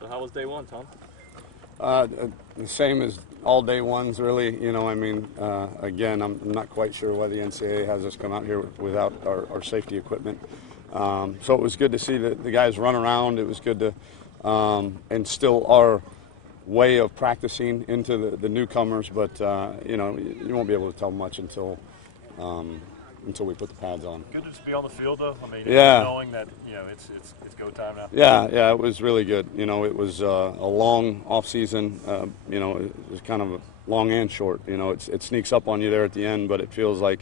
So how was day one, Tom? The same as all day ones, really. You know, I mean, again, I'm not quite sure why the NCAA has us come out here without our safety equipment. So it was good to see the guys run around. It was good to instill our way of practicing into the newcomers. But, you know, you won't be able to tell much until we put the pads on. Good to just be on the field, though. I mean, yeah. Knowing that, you know, it's go time now. Yeah, it was really good. You know, it was a long off season. You know, it was kind of long and short. You know, it sneaks up on you there at the end, but it feels like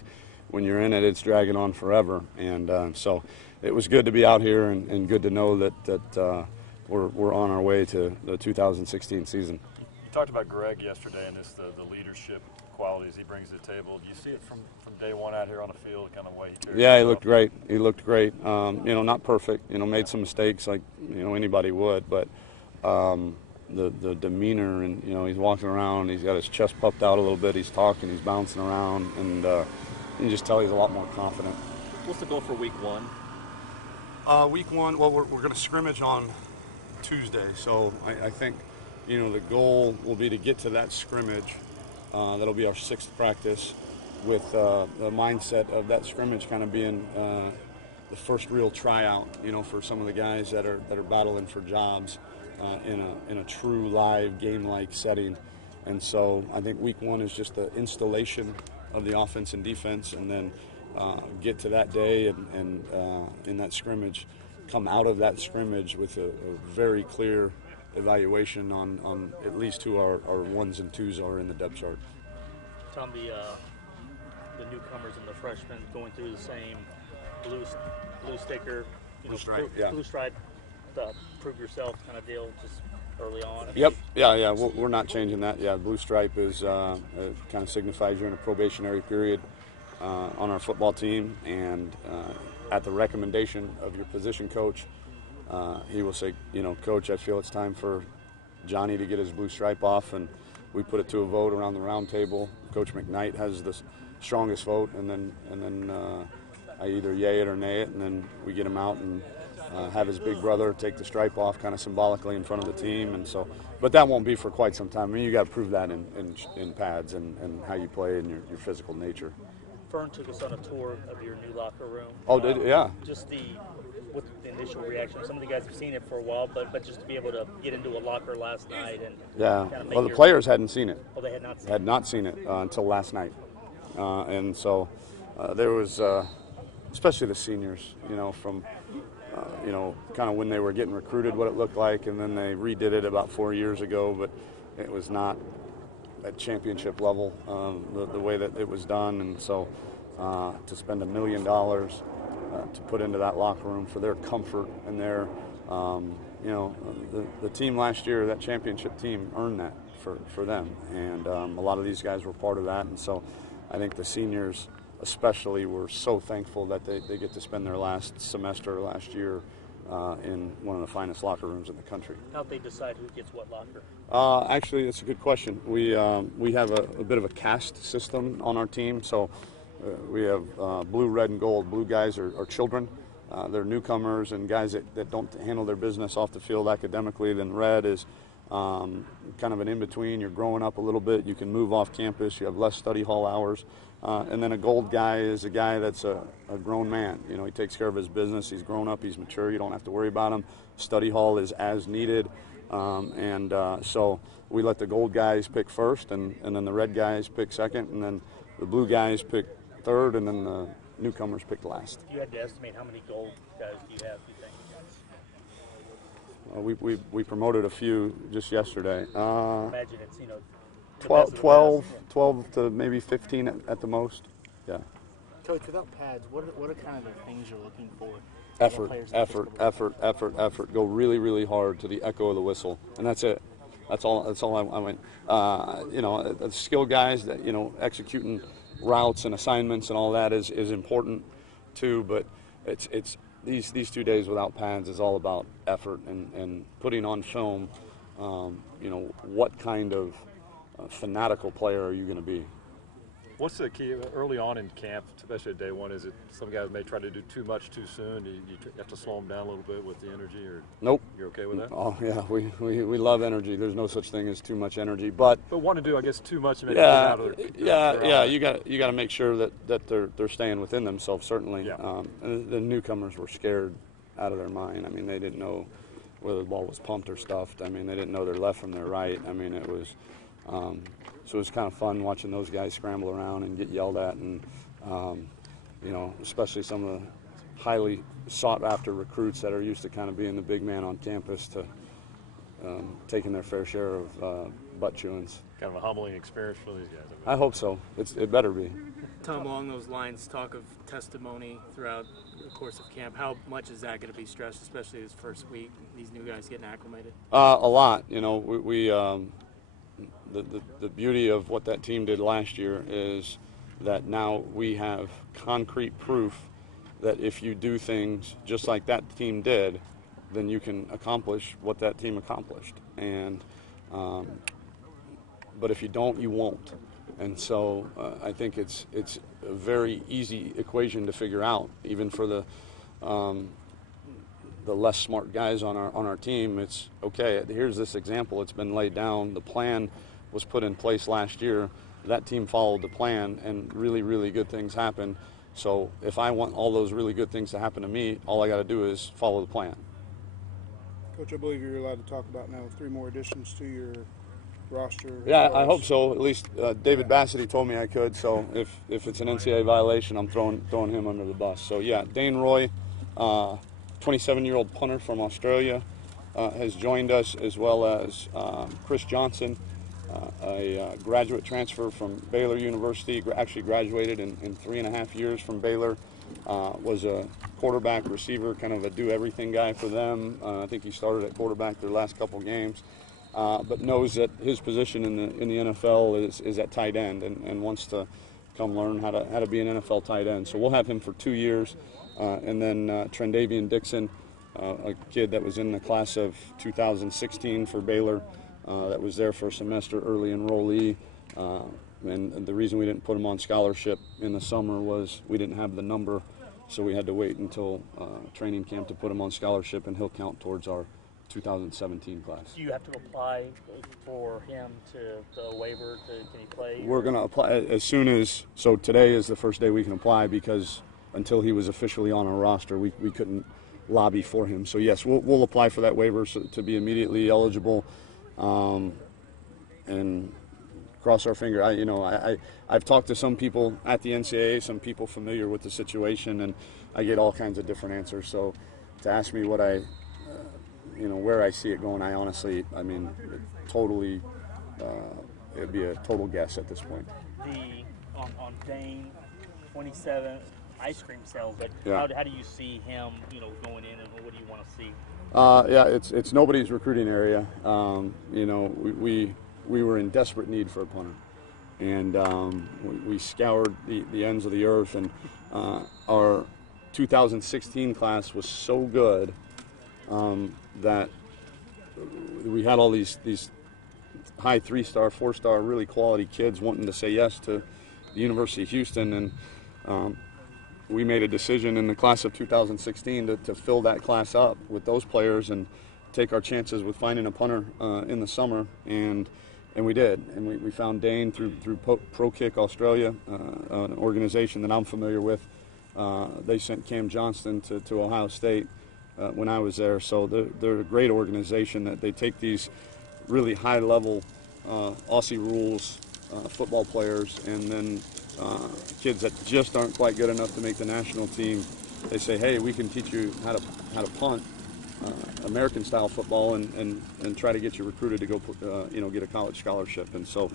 when you're in it, it's dragging on forever. And so it was good to be out here and good to know that we're on our way to the 2016 season. You talked about Greg yesterday and the leadership qualities he brings to the table. Do you see it from day one out here on the field, the kind of way he carries Yeah, he looked great. He looked great. You know, not perfect. You know, made some mistakes like, you know, anybody would. But the demeanor and, you know, he's walking around. He's got his chest puffed out a little bit. He's talking. He's bouncing around. And you can just tell he's a lot more confident. What's the goal for week one? Week one, well, we're going to scrimmage on Tuesday. So I think, you know, the goal will be to get to that scrimmage. That'll be our sixth practice, with the mindset of that scrimmage kind of being the first real tryout, you know, for some of the guys that are battling for jobs in a true live game-like setting. And so I think week one is just the installation of the offense and defense, and then get to that day and in that scrimmage, come out of that scrimmage with a very clear evaluation on at least who our ones and twos are in the depth chart. Tom, the newcomers and the freshmen going through the same blue sticker, Blue stripe, yeah. Blue stripe, prove yourself kind of deal, just early on. Yep, yeah. We're not changing that. Yeah, blue stripe is kind of signifies you're in a probationary period on our football team, and at the recommendation of your position coach, he will say, you know, Coach, I feel it's time for Johnny to get his blue stripe off, and we put it to a vote around the round table. Coach McKnight has the strongest vote, and then I either yay it or nay it, and then we get him out and have his big brother take the stripe off, kind of symbolically in front of the team. And so, but that won't be for quite some time. I mean, you got to prove that in pads and how you play and your physical nature. Fern took us on a tour of your new locker room. Oh, yeah. Just what the initial reaction. Some of the guys have seen it for a while, but just to be able to get into a locker last night and well, the players hadn't seen it. Oh, they had not seen it. Had not seen it until last night, and so there was, especially the seniors, you know, from you know, kind of when they were getting recruited, what it looked like, and then they redid it about 4 years ago, but it was not at championship level, the way that it was done. And so to spend $1 million to put into that locker room for their comfort and their, you know, the team last year, that championship team earned that for them. And a lot of these guys were part of that. And so I think the seniors especially were so thankful that they get to spend their last semester last year in one of the finest locker rooms in the country. How'd they decide who gets what locker? Actually, that's a good question. We have a bit of a caste system on our team, so we have blue, red, and gold. Blue guys are children. They're newcomers and guys that don't handle their business off the field academically. Then red is kind of an in-between. You're growing up a little bit. You can move off campus. You have less study hall hours. And then a gold guy is a guy that's a grown man. You know, he takes care of his business. He's grown up. He's mature. You don't have to worry about him. Study hall is as needed. So we let the gold guys pick first, and then the red guys pick second, and then the blue guys pick third, and then the newcomers pick last. If you had to estimate how many gold guys do you have, do you think? We promoted a few just yesterday. Imagine it's, you know, 12 to maybe 15 at the most. Yeah. Coach, without pads, what are kind of the things you're looking for? Effort. Go really, really hard to the echo of the whistle, and that's it. That's all I went. You know, the skilled guys that, you know, executing routes and assignments and all that is important too. But it's these 2 days without pads is all about effort and putting on film. You know, what kind of fanatical player are you going to be? What's the key early on in camp, especially at day one? Is it some guys may try to do too much too soon? Do you have to slow them down a little bit with the energy, or Nope. you're okay with that? Oh yeah, we love energy. There's no such thing as too much energy, but want to do, I guess, too much. And maybe yeah, get out of their yeah. element. You got to make sure that they're staying within themselves. Certainly, Yeah. And the newcomers were scared out of their mind. I mean, they didn't know whether the ball was pumped or stuffed. I mean, they didn't know their left from their right. I mean, it was. So it was kind of fun watching those guys scramble around and get yelled at, and especially some of the highly sought-after recruits that are used to kind of being the big man on campus to taking their fair share of butt chewings. Kind of a humbling experience for these guys. I hope so. It better be. Tom, along those lines, talk of testimony throughout the course of camp. How much is that going to be stressed, especially this first week, these new guys getting acclimated? A lot. The beauty of what that team did last year is that now we have concrete proof that if you do things just like that team did, then you can accomplish what that team accomplished. And but if you don't, you won't. And so I think it's a very easy equation to figure out, even for the less smart guys on our team. It's okay. Here's this example. It's been laid down. The plan was put in place last year. That team followed the plan, and really, really good things happened. So if I want all those really good things to happen to me, all I got to do is follow the plan. Coach, I believe you're allowed to talk about now 3 more additions to your roster. Yeah, I hope so. At least David Bassity told me I could. So if it's an NCAA violation, I'm throwing him under the bus. So yeah, Dane Roy, 27-year-old punter from Australia, has joined us, as well as Chris Johnson, a graduate transfer from Baylor University, actually graduated in 3.5 years from Baylor, was a quarterback, receiver, kind of a do-everything guy for them. I think he started at quarterback their last couple games, but knows that his position in the NFL is at tight end, and wants to come learn how to be an NFL tight end. So we'll have him for 2 years, and then Trendavian Dixon, a kid that was in the class of 2016 for Baylor, that was there for a semester, early enrollee, and the reason we didn't put him on scholarship in the summer was we didn't have the number, so we had to wait until training camp to put him on scholarship, and he'll count towards our 2017 class. Do you have to apply for him to the waiver? Can he play? We're going to apply as soon as, so today is the first day we can apply, because until he was officially on our roster, we couldn't lobby for him. So yes, we'll apply for that waiver to be immediately eligible. And cross our finger. I've talked to some people at the NCAA, some people familiar with the situation, and I get all kinds of different answers. So to ask me what where I see it going, it'd be a total guess at this point. On Dane, 27 ice cream sales, but yeah. How do you see him, going in, and what do you want to see? It's nobody's recruiting area. We were in desperate need for a punter, and we scoured the ends of the earth, and our 2016 class was so good that we had all these high 3-star, 4-star, really quality kids wanting to say yes to the University of Houston, and we made a decision in the class of 2016 to fill that class up with those players and take our chances with finding a punter in the summer, and we did. And we found Dane through Pro Kick Australia, an organization that I'm familiar with. They sent Cam Johnston to Ohio State when I was there. So they're a great organization that they take these really high-level Aussie rules football players, and then kids that just aren't quite good enough to make the national team. They say, hey, we can teach you how to punt American-style football and try to get you recruited to go get a college scholarship. And so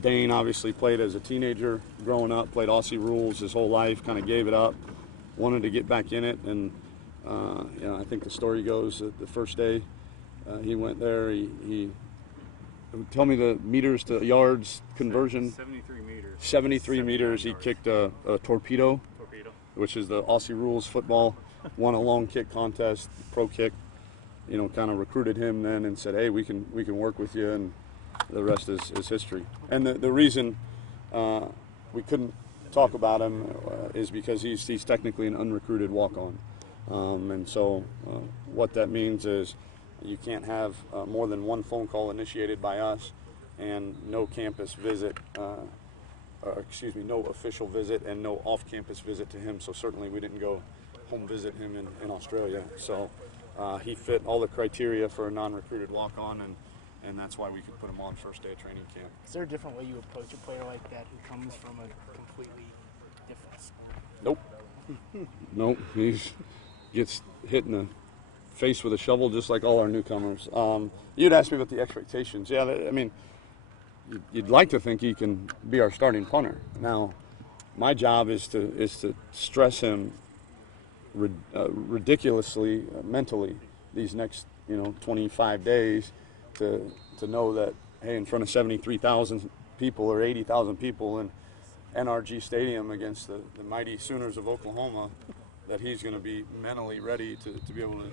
Dane obviously played as a teenager growing up, played Aussie rules his whole life, kind of gave it up, wanted to get back in it, and I think the story goes that the first day he went there, he tell me the meters to yards conversion. 73 meters. 73 meters. He kicked a torpedo, which is the Aussie rules football. Won a long kick contest, Pro Kick. Kind of recruited him then and said, hey, we can work with you, and the rest is history. And the reason we couldn't talk about him is because he's technically an unrecruited walk-on. And so what that means is you can't have more than one phone call initiated by us and no campus visit, no official visit and no off-campus visit to him. So certainly we didn't go home visit him in Australia. So he fit all the criteria for a non-recruited walk-on, and that's why we could put him on first day of training camp. Is there a different way you approach a player like that who comes from a completely different sport? Nope. Nope. He gets hit in the face with a shovel just like all our newcomers. You'd ask me about the expectations. Yeah, I mean, you'd like to think he can be our starting punter. Now, my job is to stress him ridiculously mentally these next 25 days to know that, hey, in front of 73,000 people or 80,000 people in NRG Stadium against the mighty Sooners of Oklahoma, that he's going to be mentally ready to be able to